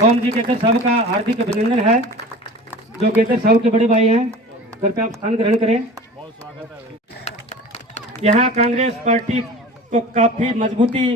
ओम जी गेतर साहब का हार्दिक अभिनंदन है। जो गेतर साहब के बड़े भाई हैं, कृपया आप स्थान ग्रहण करें। बहुत स्वागत है। यहाँ कांग्रेस पार्टी को काफी मजबूती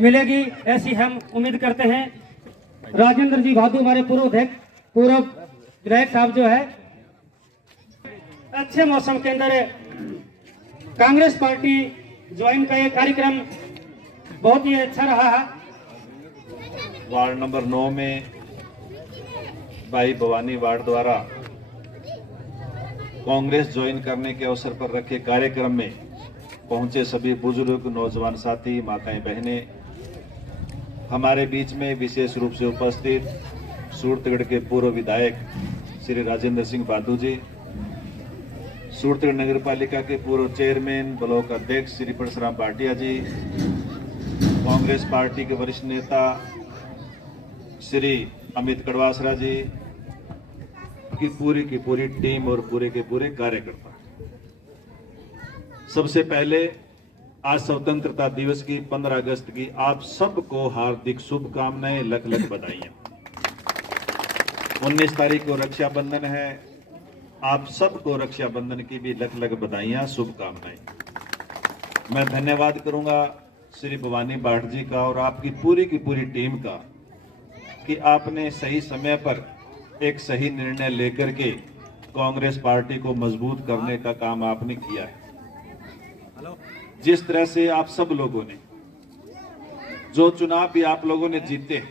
मिलेगी, ऐसी हम उम्मीद करते हैं। राजेंद्र जी भादु हमारे पूर्व विधायक साहब जो है, अच्छे मौसम के अंदर कांग्रेस पार्टी ज्वाइन का ये कार्यक्रम बहुत ही अच्छा रहा है। वार्ड नंबर 9 में भाई भवानी वार्ड द्वारा कांग्रेस ज्वाइन करने के अवसर पर रखे कार्यक्रम में पहुंचे सभी बुजुर्ग, नौजवान साथी, माताएं, बहनें, हमारे बीच में विशेष रूप से उपस्थित सूरतगढ़ के पूर्व विधायक श्री राजेंद्र सिंह भादु जी, सूरतगढ़ नगर पालिका के पूर्व चेयरमैन, ब्लॉक अध्यक्ष श्री परशुराम भाटिया जी, कांग्रेस पार्टी के वरिष्ठ नेता श्री अमित कड़वासरा जी की पूरी टीम और पूरे के पूरे कार्यकर्ता, सबसे पहले आज स्वतंत्रता दिवस की 15 अगस्त की आप सबको हार्दिक शुभकामनाएं, लख लख बधाइयां। 19 तारीख को रक्षाबंधन है, आप सबको रक्षाबंधन की भी लख लख बधाइयां, शुभकामनाएं। मैं धन्यवाद करूंगा श्री भवानी बाट जी का और आपकी की पूरी टीम का कि आपने सही समय पर एक सही निर्णय लेकर के कांग्रेस पार्टी को मजबूत करने का काम आपने किया है। जिस तरह से आप सब लोगों ने जो चुनाव भी आप लोगों ने जीते,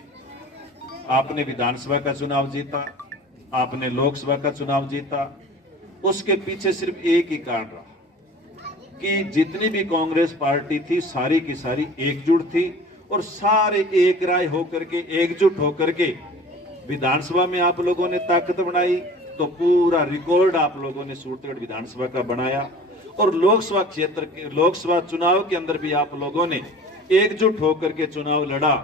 आपने विधानसभा का चुनाव जीता, आपने लोकसभा का चुनाव जीता, उसके पीछे सिर्फ एक ही कारण रहा कि जितनी भी कांग्रेस पार्टी थी सारी की सारी एकजुट थी और सारे एक राय होकर के, एकजुट होकर के विधानसभा में आप लोगों ने ताकत बनाई। तो पूरा रिकॉर्ड आप लोगों ने सूरतगढ़ विधानसभा का बनाया और लोकसभा क्षेत्र के लोकसभा चुनाव के अंदर भी आप लोगों ने एकजुट होकर के चुनाव लड़ा।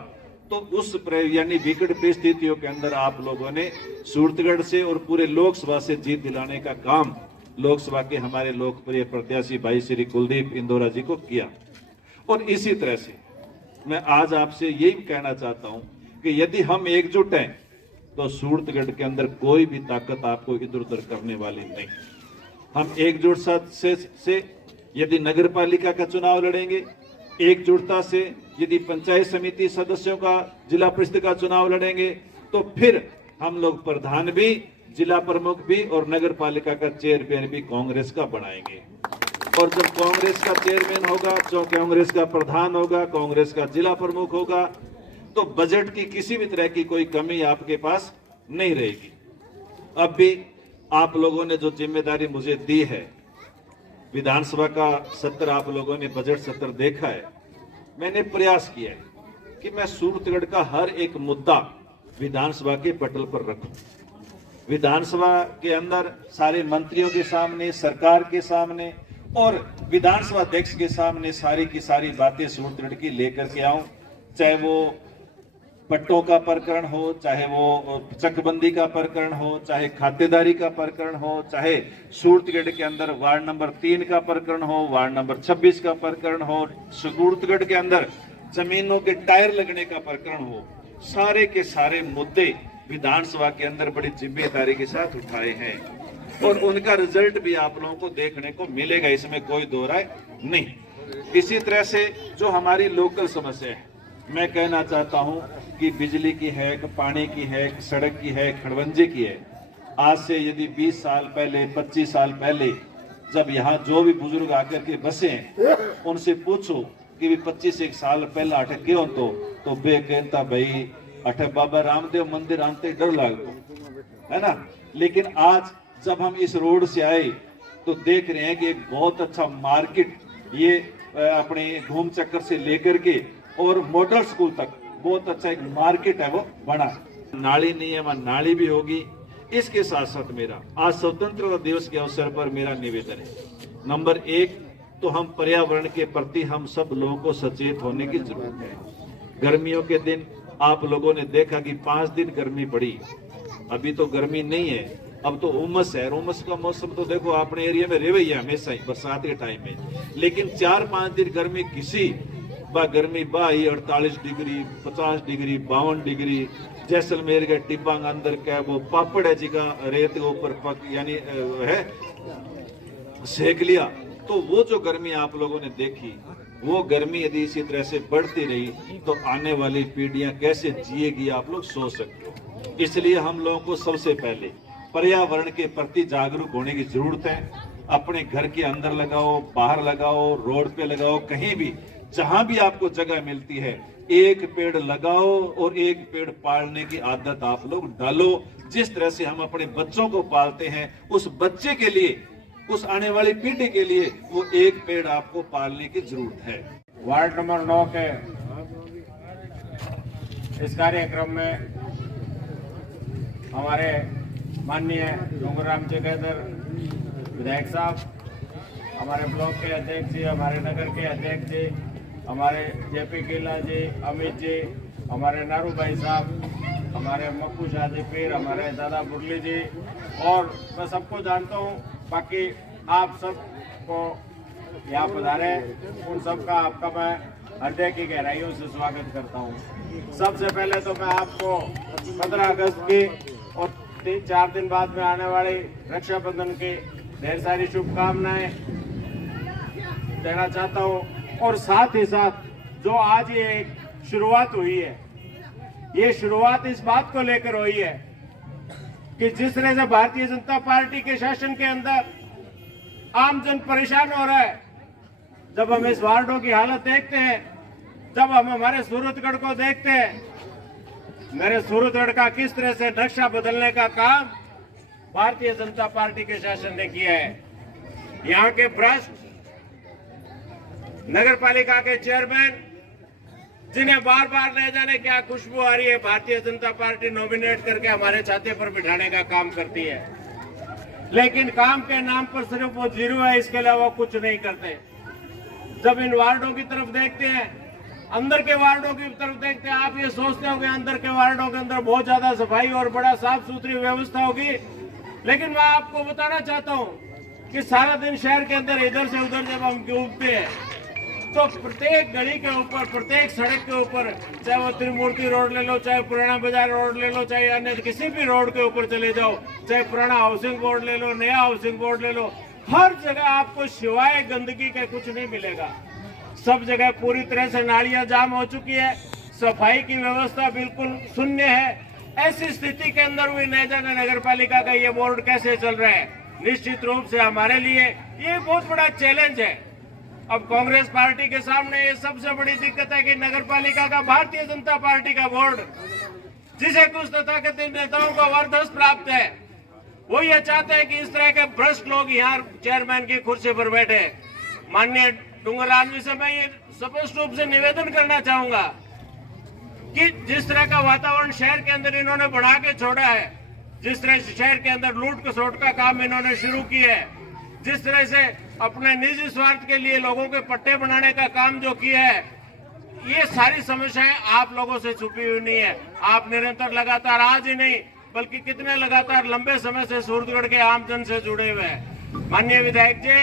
तो उस यानी विकट परिस्थितियों के अंदर आप लोगों ने सूरतगढ़ से और पूरे लोकसभा से जीत दिलाने का काम लोकसभा के हमारे लोकप्रिय प्रत्याशी भाई श्री कुलदीप इंदौरा जी को किया। और इसी तरह से मैं आज आपसे यही कहना चाहता हूं कि यदि हम एकजुट हैं तो सूरतगढ़ के अंदर कोई भी ताकत आपको इधर उधर करने वाली नहीं। हम एकजुट से यदि नगर पालिका का चुनाव लड़ेंगे, एकजुटता से यदि पंचायत समिति सदस्यों का, जिला परिषद का चुनाव लड़ेंगे, तो फिर हम लोग प्रधान भी, जिला प्रमुख भी और नगर पालिका का चेयरमैन भी कांग्रेस का बनाएंगे। और जब कांग्रेस का चेयरमैन होगा, जो कांग्रेस का प्रधान होगा, कांग्रेस का जिला प्रमुख होगा, तो बजट की किसी भी तरह की कोई कमी आपके पास नहीं रहेगी। अब भी आप लोगों ने जो जिम्मेदारी मुझे दी है, विधानसभा का सत्र आप लोगों ने बजट सत्र देखा है, मैंने प्रयास किया है कि मैं सूरतगढ़ का हर एक मुद्दा विधानसभा के पटल पर रखूं। विधानसभा के अंदर सारे मंत्रियों के सामने, सरकार के सामने और विधानसभा अध्यक्ष के सामने सारी की सारी बातें सूरतगढ़ की लेकर के आऊं। चाहे वो पट्टों का प्रकरण हो, चाहे वो चकबंदी का प्रकरण हो, चाहे खातेदारी का प्रकरण हो, चाहे सूरतगढ़ के अंदर वार्ड नंबर 3 का प्रकरण हो, वार्ड नंबर 26 का प्रकरण हो, सूरतगढ़ के अंदर जमीनों के टायर लगने का प्रकरण हो, सारे के सारे मुद्दे विधानसभा के अंदर बड़ी जिम्मेदारी के साथ उठाए हैं और उनका रिजल्ट भी आप लोगों को देखने को मिलेगा, इसमें कोई दो राय नहीं। इसी तरह से जो हमारी लोकल समस्या है, मैं कहना चाहता हूं कि बिजली की है, पानी की है, सड़क की है, खड़वंजे की है। आज से यदि 20 साल पहले, 25 साल पहले जब यहाँ जो भी बुजुर्ग आकर के बसे हैं, उनसे पूछो कि 25 साल पहले अठ क्यों तो बे कहता भाई अठ बाबा रामदेव मंदिर आते डर लगता है ना। लेकिन आज जब हम इस रोड से आए तो देख रहे हैं कि एक बहुत अच्छा मार्केट, ये अपने घूम चक्कर से लेकर के और मॉडल स्कूल तक बहुत अच्छा एक मार्केट है वो बना। नाली नहीं है, वहां नाली भी होगी। इसके साथ साथ मेरा आज स्वतंत्रता दिवस के अवसर पर मेरा निवेदन है, नंबर 1 तो हम पर्यावरण के प्रति हम सब लोगों को सचेत होने की जरूरत है। गर्मियों के दिन आप लोगों ने देखा कि 5 दिन गर्मी पड़ी, अभी तो गर्मी नहीं है, अब तो उमस है। उमस का मौसम तो देखो अपने एरिया में रह ही है हमेशा ही, बरसात के टाइम में। लेकिन 4-5 दिन गर्मी किसी बा गर्मी by 48 degree 50 degree 52 degree Jaisalmer के टिब्बांग अंदर क्या वो पापड़ है जी का रेत के ऊपर पक यानी है सेक लिया। तो वो जो गर्मी आप लोगों ने देखी, वो गर्मी यदि इसी तरह से बढ़ती रही तो आने वाली पीढ़ियां कैसे जिएगी आप लोग सोच सकते हो। इसलिए हम लोगों को सबसे पहले पर्यावरण के प्रति जागरूक होने की जरूरत है। अपने घर के अंदर लगाओ, बाहर लगाओ, रोड पे लगाओ, कहीं भी जहां भी आपको जगह मिलती है एक पेड़ लगाओ और एक पेड़ पालने की आदत आप लोग डालो। जिस तरह से हम अपने बच्चों को पालते हैं, उस बच्चे के लिए, उस आने वाली पीढ़ी के लिए वो एक पेड़ आपको पालने की जरूरत है। वार्ड नंबर 9 के इस कार्यक्रम में हमारे माननीय डूंगरराम जगेदर विधायक साहब, हमारे ब्लॉक के अध्यक्ष जी, हमारे नगर के अध्यक्ष जी, हमारे जेपी किला जी, अमित जी, हमारे नारू भाई साहब, हमारे मक्कू शादी पीर, हमारे दादा मुरली जी, और मैं सबको जानता हूँ। बाकी आप सबको यहाँ पधारे, उन सबका आपका मैं हृदय की गहराइयों से स्वागत करता हूँ। सबसे पहले तो मैं आपको 15 अगस्त की और 3-4 दिन बाद में आने वाली रक्षाबंधन की ढेर सारी शुभकामनाएं देना चाहता हूँ। और साथ ही साथ जो आज ये एक शुरुआत हुई है, ये शुरुआत इस बात को लेकर हुई है कि जिस तरह से भारतीय जनता पार्टी के शासन के अंदर आम जन परेशान हो रहा है, जब हम इस वार्डों की हालत देखते हैं, जब हम हमारे सूरतगढ़ को देखते हैं, मेरे सूरतगढ़ का किस तरह से नक्शा बदलने का काम भारतीय जनता पार्टी के शासन ने किया है। यहाँ के भ्रष्ट नगर पालिका के चेयरमैन, जिन्हें बार बार न जाने क्या खुशबू आ रही है, भारतीय जनता पार्टी नॉमिनेट करके हमारे छाते पर बिठाने का काम करती है, लेकिन काम के नाम पर सिर्फ वो जीरो है, इसके अलावा कुछ नहीं करते। जब इन वार्डों की तरफ देखते हैं, अंदर के वार्डों की तरफ देखते हैं, आप ये सोचते हो कि अंदर के वार्डों के अंदर बहुत ज्यादा सफाई और बड़ा साफ सुथरी व्यवस्था होगी, लेकिन मैं आपको बताना चाहता हूँ कि सारा दिन शहर के अंदर इधर से उधर जब हम घूमते हैं तो प्रत्येक गली के ऊपर, प्रत्येक सड़क के ऊपर, चाहे वो त्रिमूर्ति रोड ले लो, चाहे पुराना बाजार रोड ले लो, चाहे अन्य किसी भी रोड के ऊपर चले जाओ, चाहे पुराना हाउसिंग बोर्ड ले लो, नया हाउसिंग बोर्ड ले लो, हर जगह आपको सिवाय गंदगी के कुछ नहीं मिलेगा। सब जगह पूरी तरह से नालियां जाम हो चुकी है, सफाई की व्यवस्था बिल्कुल शून्य है। ऐसी स्थिति के अंदर हुई न जाने नगर पालिका का ये बोर्ड कैसे चल रहा है। निश्चित रूप से हमारे लिए ये बहुत बड़ा चैलेंज है। अब कांग्रेस पार्टी के सामने ये सबसे बड़ी दिक्कत है कि नगर पालिका का भारतीय जनता पार्टी का बोर्ड, जिसे कुछ तथाकथित नेताओं का वर्चस्व प्राप्त है, वो ये चाहते हैं कि इस तरह के भ्रष्ट लोग यहाँ चेयरमैन की कुर्सी पर बैठे। माननीय डूंगरराम जी से मैं ये स्पष्ट रूप से निवेदन करना चाहूंगा कि जिस तरह का वातावरण शहर के अंदर इन्होंने बढ़ा के छोड़ा है, जिस तरह से शहर के अंदर लूट खसोट का काम इन्होंने शुरू किया है, जिस तरह से अपने निजी स्वार्थ के लिए लोगों के पट्टे बनाने का काम जो किया है, ये सारी समस्याएं आप लोगों से छुपी हुई नहीं है। आप निरंतर लगातार आज ही नहीं बल्कि कितने लगातार लंबे समय से सूरतगढ़ के आमजन से जुड़े हुए हैं। माननीय विधायक जी,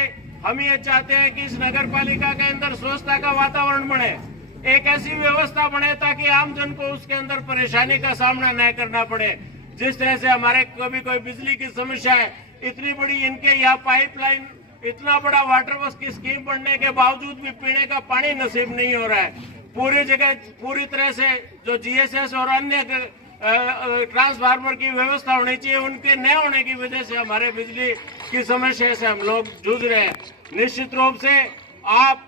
हम ये चाहते हैं कि इस नगर पालिका के अंदर स्वच्छता का वातावरण बने, एक ऐसी व्यवस्था बने ताकि आमजन को उसके अंदर परेशानी का सामना न करना पड़े। जिस तरह से हमारे कभी कोई बिजली की समस्या है, इतनी बड़ी इनके यहाँ पाइपलाइन, इतना बड़ा वाटर वर्क्स की स्कीम बनने के बावजूद भी पीने का पानी नसीब नहीं हो रहा है। पूरी जगह पूरी तरह से जो जीएसएस और अन्य ट्रांसफार्मर की व्यवस्था होनी चाहिए, उनके न होने की वजह से हमारे बिजली की समस्या से हम लोग जूझ रहे हैं। निश्चित रूप से आप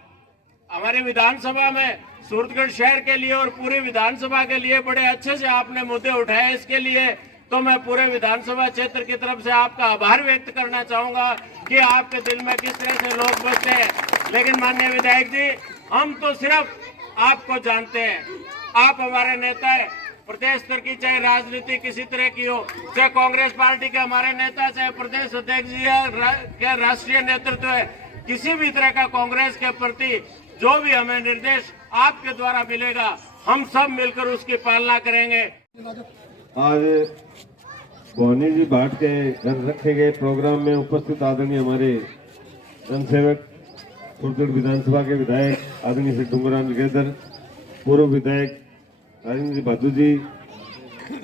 हमारे विधानसभा में सूरतगढ़ शहर के लिए और पूरी विधानसभा के लिए बड़े अच्छे से आपने मुद्दे उठाए, इसके लिए तो मैं पूरे विधानसभा क्षेत्र की तरफ से आपका आभार व्यक्त करना चाहूंगा कि आपके दिल में किस तरह से लोग बसते हैं। लेकिन माननीय विधायक जी, हम तो सिर्फ आपको जानते हैं, आप हमारे नेता हैं। प्रदेश स्तर की चाहे राजनीति किसी तरह की हो, चाहे कांग्रेस पार्टी के हमारे नेता, चाहे प्रदेश अध्यक्ष जी या राष्ट्रीय नेतृत्व है, किसी भी तरह का कांग्रेस के प्रति जो भी हमें निर्देश आपके द्वारा मिलेगा, हम सब मिलकर उसकी पालना करेंगे। आज भवानी जी भाट के घर रखे गए प्रोग्राम में उपस्थित आदरणीय हमारे जनसेवक सूरतगढ़ विधानसभा के विधायक आदरणीय श्री डूंगराम गेदर, पूर्व विधायक राजेंद्र जी भादू जी,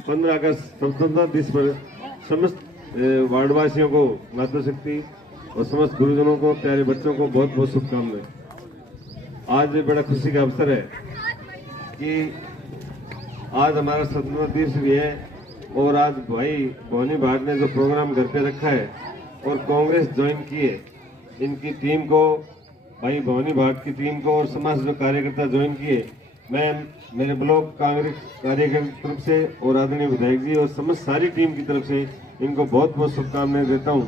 15 अगस्त स्वतंत्रता दिवस पर समस्त वार्डवासियों को, मातृशक्ति और समस्त गुरुजनों को, प्यारे बच्चों को बहुत बहुत शुभकामनाएं। आज बड़ा खुशी का अवसर है कि आज हमारा स्वतंत्रता दिवस भी है और आज भाई भवानी भाट ने जो प्रोग्राम घर पे रखा है और कांग्रेस ज्वाइन की है, इनकी टीम को, भाई भवानी भाट की टीम को और समाज जो कार्यकर्ता ज्वाइन किए, मैं मेरे ब्लॉक कांग्रेस कार्यकर्ता की तरफ से और आदरणीय विधायक जी और समस्त सारी टीम की तरफ से इनको बहुत बहुत शुभकामनाएं देता हूं।